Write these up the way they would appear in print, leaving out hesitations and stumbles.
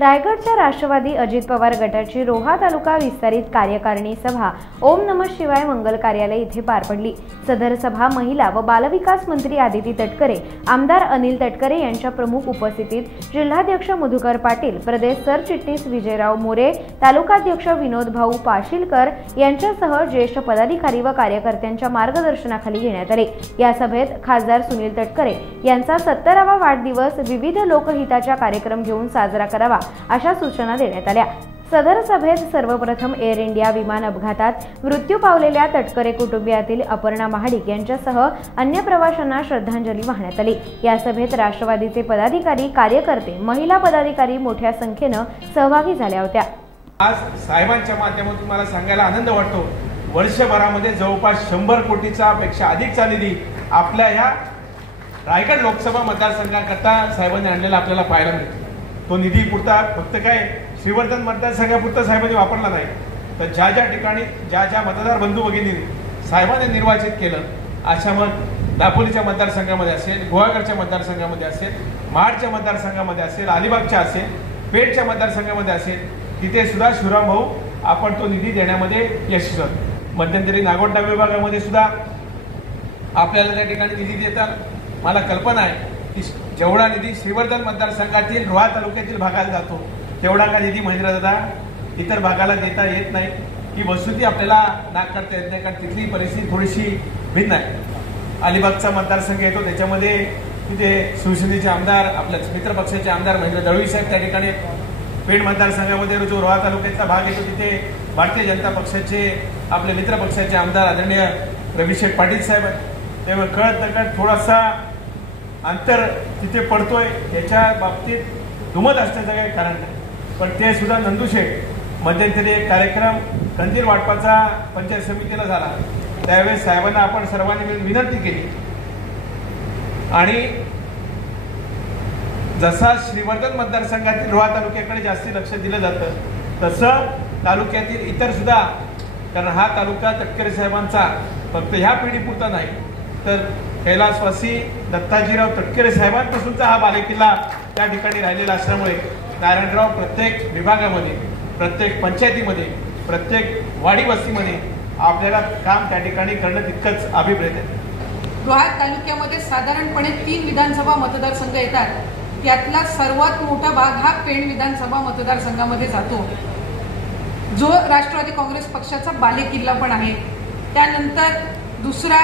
रायगडच्या राष्ट्रवादी अजित पवार गटाची रोहा तालुका विस्तारित कार्यकारिणी सभा ओम नमः शिवाय मंगल कार्यालय येथे पार पडली। सदर सभा महिला व बालविकास मंत्री आदिती तटकरे, आमदार अनिल तटकरे यांच्या प्रमुख उपस्थितीत जिल्हाध्यक्ष मधुकर पाटील, प्रदेश सरचिटणीस विजयराव मोरे, तालुकाध्यक्ष विनोद भाऊ पाशीलकर यांच्यासह ज्येष्ठ पदाधिकारी व कार्यकर्त्यांच्या मार्गदर्शनाखाली घेण्यात आले। या सभेत खासदार सुनील तटकरे यांचा 70वा वाढदिवस विविध लोकहिताच्या कार्यक्रम घेऊन साजरा करावा अशा सूचना देण्यात आल्या। सदर सभेत सर्वप्रथम एअर इंडिया विमान अपघातात मृत्यू पावलेल्या तटकरे कुटुंबियातील अपर्णा महाडिक यांच्यासह अन्य प्रवाशांना श्रद्धांजली वाहण्यात आली। या सभेत राष्ट्रवादीचे पदाधिकारी, कार्यकर्ते, महिला पदाधिकारी मोठ्या संख्येने सहभागी झाल्या होत्या। आज साहेबांच्या माध्यमातून मला सांगायला आनंद वाटतो, वर्षभरामध्ये जवळपास 100 कोटीचा पेक्षा अधिकचा निधी आपल्या या रायगड लोकसभा मतदारसंघाकरता साहेबांनी आणलेला आपल्याला पाहायला मिळतो। तो निधी पुरता फक्त काय श्रीवर्धन मतदारसंघापुरता साहेबांनी वापरला नाही, तर ज्या ज्या ठिकाणी ज्या मतदार बंधू भगिनींनी साहेबांनी निर्वाचित केलं, अशा मग दापोलीच्या मतदारसंघामध्ये असेल, गुहागरच्या मतदारसंघामध्ये असेल, महाडच्या मतदारसंघामध्ये असेल, अलिबागच्या असेल, पेठच्या मतदारसंघामध्ये असेल, तिथे सुद्धा शिवराम भाऊ आपण तो निधी देण्यामध्ये यशस्वी होतो। मध्यंतरी नागोठा विभागामध्ये सुद्धा आपल्याला त्या ठिकाणी निधी देतात। मला कल्पना आहे की जेवढा निधी श्रीवर्धन मतदारसंघातील रोहा तालुक्यातील भागाला जातो तेवढा का निधी महेंद्रदादा इतर भागाला देता येत नाही, ही वस्तुस्थिती आपल्याला नाकारता येत नाही, कारण तिथली परिस्थिती थोडीशी भिन्न आहे। अलिबागचा मतदारसंघ येतो, त्याच्यामध्ये तिथे शिवसेनेचे आमदार, आपल्या मित्र पक्षाचे आमदार महेंद्र दळवी साहेब त्या ठिकाणी, पेठ मतदारसंघामध्ये जो रोहा तालुक्याचा भाग येतो तिथे भारतीय जनता पक्षाचे आपले मित्र पक्षाचे आमदार आदरणीय रविशेठ पाटील साहेब आहेत। त्यामुळे कळत नकळत थोडासा अंतर तिथे पडतोय, याच्या बाबतीत दुमत असण्याचं काही कारण नाही, पण ते सुद्धा नंदुशेठ मध्यंतरी एक कार्यक्रम कंदील वाटपाचा पंचायत समितीला झाला, त्यावेळेस साहेबांना आपण सर्वांनी मिळून विनंती केली आणि जसा श्रीवर्धन मतदारसंघातील रोहा तालुक्याकडे जास्ती लक्ष दिलं जातं तसं तालुक्यातील इतर सुद्धा, कारण हा तालुका तटकरे साहेबांचा फक्त ह्या पिढीपुरता नाही तर कैलासवासी दत्ताजीराव तटकरे साहेबांपासूनचा हा बालेकिल्ला त्या ठिकाणी राहिलेला असल्यामुळे नारायणराव प्रत्येक विभागामध्ये, प्रत्येक पंचायतीमध्ये, प्रत्येक वाडी वस्तीमध्ये आपल्याला काम त्या ठिकाणी करणं तितकंच अभिप्रेत आहे। रोहा तालुक्यामध्ये साधारणपणे 3 विधानसभा मतदारसंघ येतात, यातला सर्वात मोठा भाग हा पेण विधानसभा मतदारसंघामध्ये जातो, जो राष्ट्रवादी काँग्रेस पक्षाचा बालेकिल्ला पण आहे। त्यानंतर दुसरा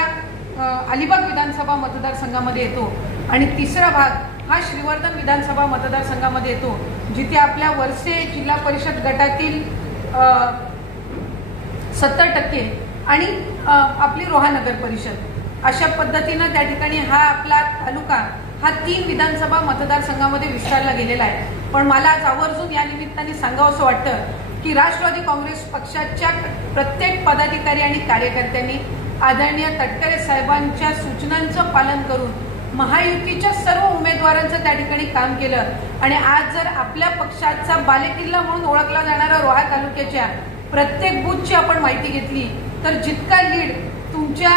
अलिबाग विधानसभा मतदारसंघामध्ये येतो आणि तिसरा भाग हा श्रीवर्धन विधानसभा मतदारसंघामध्ये येतो, जिथे आपल्या वरसे जिल्हा परिषद गटातील 70% आणि आपली रोहा नगर परिषद, अशा पद्धतीनं त्या ठिकाणी हा आपला तालुका हा 3 विधानसभा मतदारसंघामध्ये विस्तारला गेलेला आहे। पण मला आज आवर्जून या निमित्ताने सांगावंसं वाटतं की राष्ट्रवादी काँग्रेस पक्षाच्या प्रत्येक पदाधिकारी आणि कार्यकर्त्यांनी आदरणीय तटकरे साहेबांच्या सूचनांचं पालन करून महायुतीच्या सर्व उमेदवारांचं त्या ठिकाणी काम केलं आणि आज जर आपल्या पक्षाचा बालेकिल्ला म्हणून ओळखला जाणारा रोहा तालुक्याच्या प्रत्येक बूथची आपण माहिती घेतली तर जितका लीड तुमच्या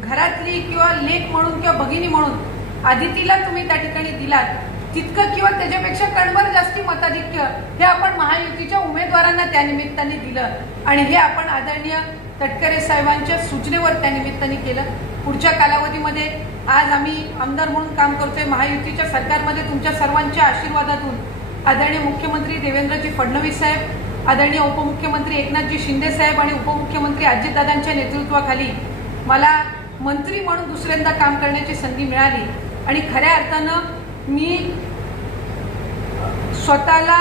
घरातली किंवा लेक म्हणून किंवा भगिनी म्हणून आदितीला तुम्ही त्या ठिकाणी दिलात, तितकं किंवा त्याच्यापेक्षा कणभर जास्ती मताधिक्य हे आपण महायुतीच्या उमेदवारांना त्या निमित्ताने दिलं आणि हे आपण आदरणीय तटकरे साहेबांच्या सूचनेवर त्या निमित्ताने केलं। पुढच्या कालावधीमध्ये आज आम्ही आमदार म्हणून काम करतोय, महायुतीच्या सरकारमध्ये तुमच्या सर्वांच्या आशीर्वादातून आदरणीय मुख्यमंत्री देवेंद्रजी फडणवीस साहेब, आदरणीय उपमुख्यमंत्री एकनाथजी शिंदे साहेब आणि उपमुख्यमंत्री अजितदादांच्या नेतृत्वाखाली मला मंत्री म्हणून दुसऱ्यांदा काम करण्याची संधी मिळाली आणि खऱ्या अर्थानं मी स्वतःला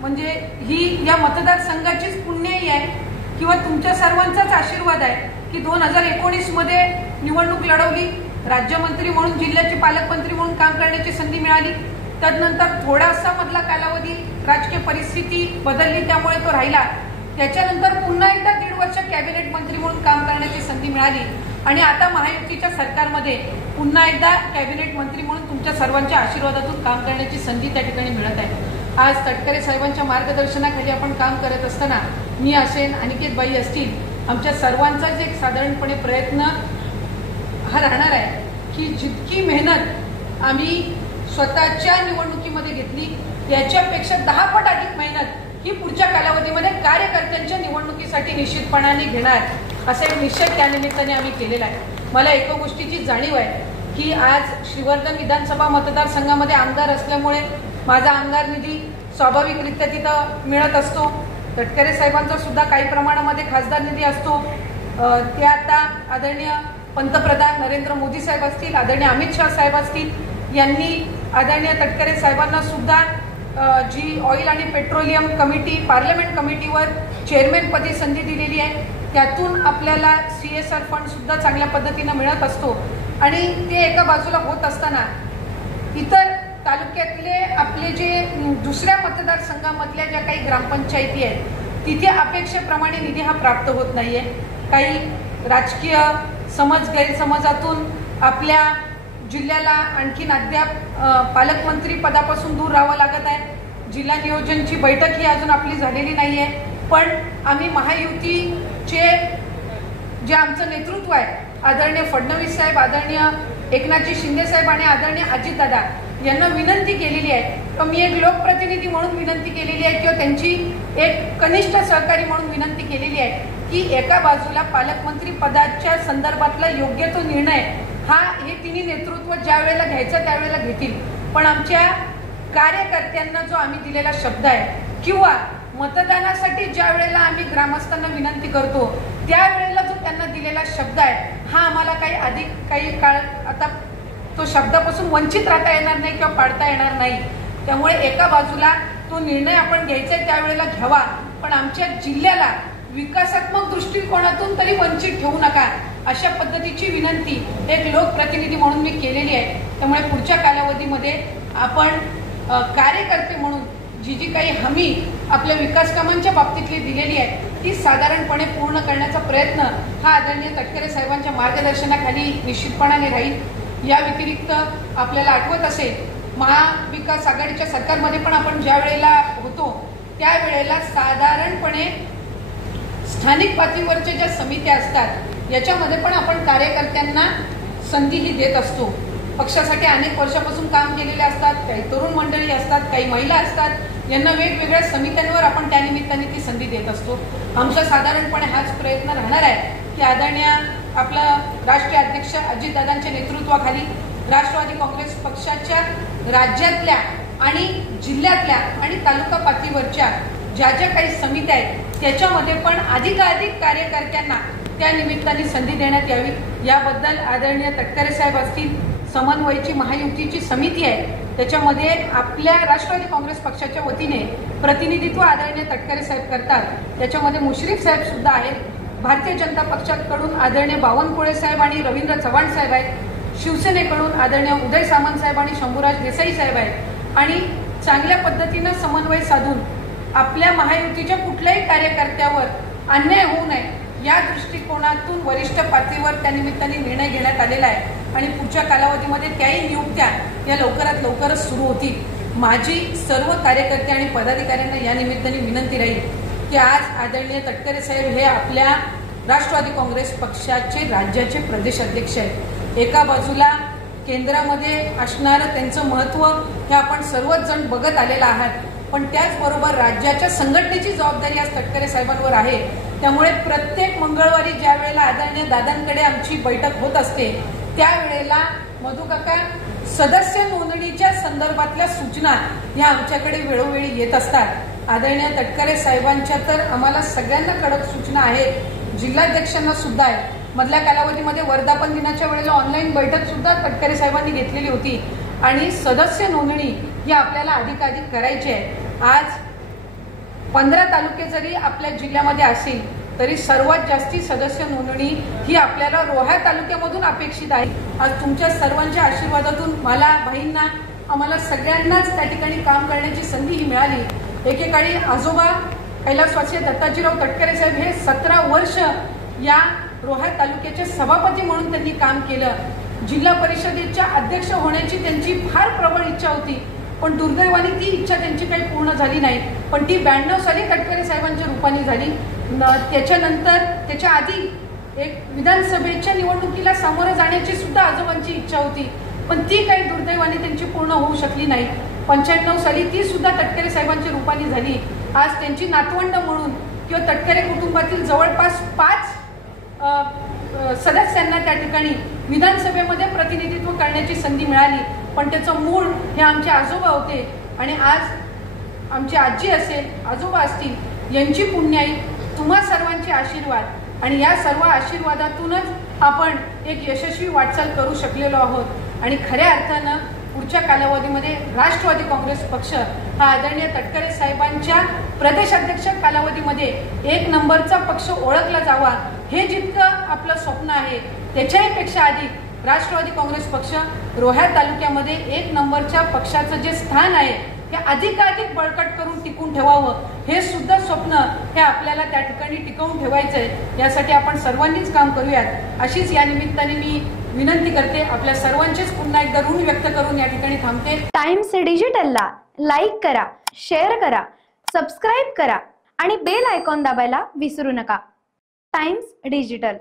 म्हणजे ही या मतदारसंघाचीच पुण्याई आहे किंवा तुमच्या सर्वांचाच आशीर्वाद आहे की 2019 मध्ये निवडणूक लढवली, राज्यमंत्री म्हणून, जिल्ह्याचे पालकमंत्री म्हणून काम करण्याची संधी मिळाली। त्यानंतर थोडासा मधला कालावधी राजकीय परिस्थिती बदलली, त्यामुळे तो राहिला। त्याच्यानंतर पुन्हा एकदा 1.5 वर्ष कॅबिनेट मंत्री म्हणून काम करण्याची संधी मिळाली आणि आता महायुतीच्या सरकारमध्ये पुन्हा एकदा कॅबिनेट मंत्री म्हणून तुमच्या सर्वांच्या आशीर्वादातून काम करण्याची संधी त्या ठिकाणी मिळत आहे। आज तटकरे साहेबांच्या मार्गदर्शनाखाली आपण काम करत असताना मी असेल, अनिकेत बाई असतील, आमच्या सर्वांचाच एक साधारणपणे प्रयत्न हा राहणार आहे की जितकी मेहनत आम्ही स्वतःच्या निवडणुकीमध्ये घेतली याच्यापेक्षा 10 पट अधिक मेहनत ही पुढच्या कालावधीमध्ये कार्यकर्त्यांच्या निवडणुकीसाठी निश्चितपणाने घेणार असा एक निश्चय त्यानिमित्ताने आम्ही केलेला आहे। मला एका गोष्टीची जाणीव आहे की आज श्रीवर्धन विधानसभा मतदारसंघामध्ये आमदार असल्यामुळे माझा आमदार निधी स्वाभाविकरित्या तिथं मिळत असतो। तटकरे साहेबांचा सुद्धा काही प्रमाणामध्ये खासदार निधी असतो। ते आता आदरणीय पंतप्रधान नरेंद्र मोदी साहेब असतील, आदरणीय अमित शाह साहेब असतील, यांनी आदरणीय तटकरे साहेबांना सुद्धा जी ऑइल आणि पेट्रोलियम कमिटी पार्लमेंट कमिटीवर चेअरमॅनपदी संधी दिलेली आहे। त्यातून आपल्याला CSR फंड सुद्धा चांगल्या पद्धतीने मिळत असतो आणि ते एका बाजूला होत असताना इतर तालुक्यातले आपले जे दुसऱ्या मतदारसंघामधल्या ज्या काही ग्रामपंचायती आहेत तिथे अपेक्षेप्रमाणे निधी हा प्राप्त होत नाहीये। काही राजकीय समज गैरसमजातून आपल्या जिल्ह्याला आणखीन अद्याप पालकमंत्री पदापासून दूर राहावं लागत आहे। जिल्हा नियोजनची बैठक ही अजून आपली झालेली नाहीये, पण आम्ही महायुतीचे जे आमचं नेतृत्व आहे आदरणीय फडणवीस साहेब, आदरणीय एकनाथजी शिंदे साहेब आणि आदरणीय अजितदादा यांना विनंती केलेली आहे किंवा मी एक लोकप्रतिनिधी म्हणून विनंती केलेली आहे किंवा त्यांची एक कनिष्ठ सहकारी म्हणून विनंती केलेली आहे की एका बाजूला पालकमंत्री पदाच्या संदर्भातला योग्य तो निर्णय हे तिन्ही नेतृत्व ज्या वेळेला घ्यायचा त्यावेळेला घेतील, पण आमच्या कार्यकर्त्यांना जो आम्ही दिलेला शब्द आहे किंवा मतदानासाठी ज्या वेळेला आम्ही ग्रामस्थांना विनंती करतो त्यावेळेला जो त्यांना दिलेला शब्द आहे हा आम्हाला काही काळ आता तो शब्दापासून वंचित राहता येणार नाही किंवा पाडता येणार नाही। त्यामुळे एका बाजूला तो निर्णय आपण घ्यायचा आहे त्यावेळेला घ्यावा, पण आमच्या जिल्ह्याला विकासात्मक दृष्टिकोनातून तरी वंचित ठेवू नका अशा पद्धतीची विनंती एक लोकप्रतिनिधी म्हणून मी केलेली आहे। त्यामुळे पुढच्या कालावधीमध्ये आपण कार्यकर्ते म्हणून जी काही हमी आपल्या विकास कामांच्या बाबतीतली दिलेली आहे ती साधारणपणे पूर्ण करण्याचा प्रयत्न हा आदरणीय तटकरे साहेबांच्या मार्गदर्शनाखाली निश्चितपणाने राहील। या व्यतिरिक्त आपल्याला आठवत असेल महाविकास आघाडीच्या सरकारमध्ये पण आपण ज्या वेळेला होतो त्यावेळेला साधारणपणे स्थानिक पातळीवरच्या ज्या समित्या असतात याच्यामध्ये पण आपण कार्यकर्त्यांना संधी ही देत असतो। पक्षासाठी अनेक वर्षापासून काम केलेले असतात, काही तरुण मंडळी असतात, काही महिला असतात, यांना वेगवेगळ्या समित्यांवर आपण त्यानिमित्ताने ती संधी देत असतो। आमचा साधारणपणे हाच प्रयत्न राहणार आहे की आदरणीय आपला राष्ट्रीय अध्यक्ष अजितदादांच्या नेतृत्वाखाली राष्ट्रवादी काँग्रेस पक्षाच्या राज्यातल्या आणि जिल्ह्यातल्या आणि तालुका पातळीवरच्या ज्या ज्या काही समित्या आहेत त्याच्यामध्ये पण अधिकाधिक कार्यकर्त्यांना त्या निमित्ताने संधी देण्यात यावी याबद्दल आदरणीय तटकरे साहेब असतील, समन्वयची महायुतीची समिती आहे त्याच्यामध्ये आपल्या राष्ट्रवादी काँग्रेस पक्षाच्या वतीने प्रतिनिधित्व आदरणीय तटकरे साहेब करतात, त्याच्यामध्ये मुश्रीफ साहेब सुद्धा आहेत, भारतीय जनता पक्षाकडून आदरणीय बावनकुळे साहेब आणि रवींद्र चव्हाण साहेब आहेत, शिवसेनेकडून आदरणीय उदय सामंत साहेब आणि शंभूराज देसाई साहेब आहेत आणि चांगल्या पद्धतीनं समन्वय साधून आपल्या महायुतीच्या कुठल्याही कार्यकर्त्यावर अन्याय होऊ नये या दृष्टिकोनातून वरिष्ठ पातळीवर त्यानिमित्ताने निर्णय घेण्यात आलेला आहे आणि पुढच्या कालावधीमध्ये त्याही नियुक्त्या या लवकरच सुरू होतील। माझी सर्व कार्यकर्ते आणि पदाधिकाऱ्यांना या निमित्ताने विनंती राहील की आज आदरणीय तटकरे साहेब हे आपल्या राष्ट्रवादी काँग्रेस पक्षाचे राज्याचे प्रदेश अध्यक्ष आहेत। एका बाजूला केंद्रामध्ये असणारं त्यांचं महत्त्व हे आपण सर्वच जण बघत आलेलं आहात, पण त्याचबरोबर राज्याच्या संघटनेची जबाबदारी आज तटकरे साहेबांवर आहे। त्यामुळे प्रत्येक मंगळवारी ज्या वेळेला आदरणीय दादांकडे आमची बैठक होत असते त्यावेळेला मधुकाका सदस्य नोंदणीच्या संदर्भातल्या सूचना या आमच्याकडे वेळोवेळी येत असतात। आदरणीय तटकरे साहेबांच्या तर आम्हाला सगळ्यांना कडक सूचना आहेत, जिल्हाध्यक्षांना सुद्धा आहेत। मधल्या कालावधीमध्ये वर्धापन दिनाच्या वेळेला ऑनलाईन बैठक सुद्धा तटकरे साहेबांनी घेतलेली होती आणि सदस्य नोंदणी ही आपल्याला अधिकाधिक करायची आहे। आज 15 तालुके जरी आपल्या जिल्ह्यामध्ये असतील तरी सर्वात जास्ती सदस्य नोंदणी ही आपल्याला रोहा तालुक्यामधून अपेक्षित आहे। आज तुमच्या सर्वांच्या आशीर्वादातून मला भाईंना आम्हाला सगळ्यांनाच त्या ठिकाणी काम करण्याची संधी ही मिळाली। एकेकाळी आजोबा कैलासवासी दत्ताजीराव तटकरे साहेब हे 17 वर्ष या रोहा तालुक्याचे सभापती म्हणून त्यांनी काम केलं। जिल्हा परिषदेच्या अध्यक्ष होण्याची त्यांची फार प्रबळ इच्छा होती, पण दुर्दैवाने ती इच्छा त्यांची काही पूर्ण झाली नाही, पण ती 92 साली तटकरे साहेबांच्या रूपाने झाली। त्याच्यानंतर त्याच्या आधी एक विधानसभेच्या निवडणुकीला सामोरं जाण्याची सुद्धा आजोबांची इच्छा होती, पण ती काही दुर्दैवाने त्यांची पूर्ण होऊ शकली नाही। 95 साली ती सुद्धा तटकरे साहेबांच्या रूपाने झाली. आज त्यांची नातवंड म्हणून किंवा तटकरे कुटुंबातील जवळपास 5 सदस्यांना त्या ठिकाणी विधानसभेमध्ये प्रतिनिधित्व करण्याची संधी मिळाली. पण त्याचं मूळ हे आमचे आजोबा होते आणि आज आमची आजी असेल, आजोबा असतील, यांची पुण्याई, तुम्हा सर्वांचे आशीर्वाद आणि या सर्व आशीर्वादातूनच आपण एक यशस्वी वाटचाल करू शकलेलो आहोत. आणि खऱ्या अर्थानं पुढच्या कालावधीमध्ये राष्ट्रवादी काँग्रेस पक्ष हा आदरणीय तटकरे साहेबांच्या प्रदेशाध्यक्ष कालावधीमध्ये 1 नंबरचा पक्ष ओळखला जावा, हे जितकं आपलं स्वप्न आहे त्याच्याही पेक्षा अधिक राष्ट्रवादी काँग्रेस पक्ष रोहा तालुक्यामध्ये 1 नंबरच्या पक्षाचं जे स्थान आहे हे अधिकाधिक बळकट करून टिकून ठेवावं, हे सुद्धा स्वप्न हे आपल्याला त्या ठिकाणी टिकवून ठेवायचं आहे. यासाठी आपण सर्वांनीच काम करूयात अशीच या निमित्ताने मी विनंती करते. आपल्या सर्वांचेच पुन्हा एकदा ऋण व्यक्त करून या ठिकाणी थांबते. टाइम्स डिजिटलला लाईक करा, शेअर करा, सबस्क्राईब करा आणि बेल आयकॉन दाबायला विसरू नका. Times digital.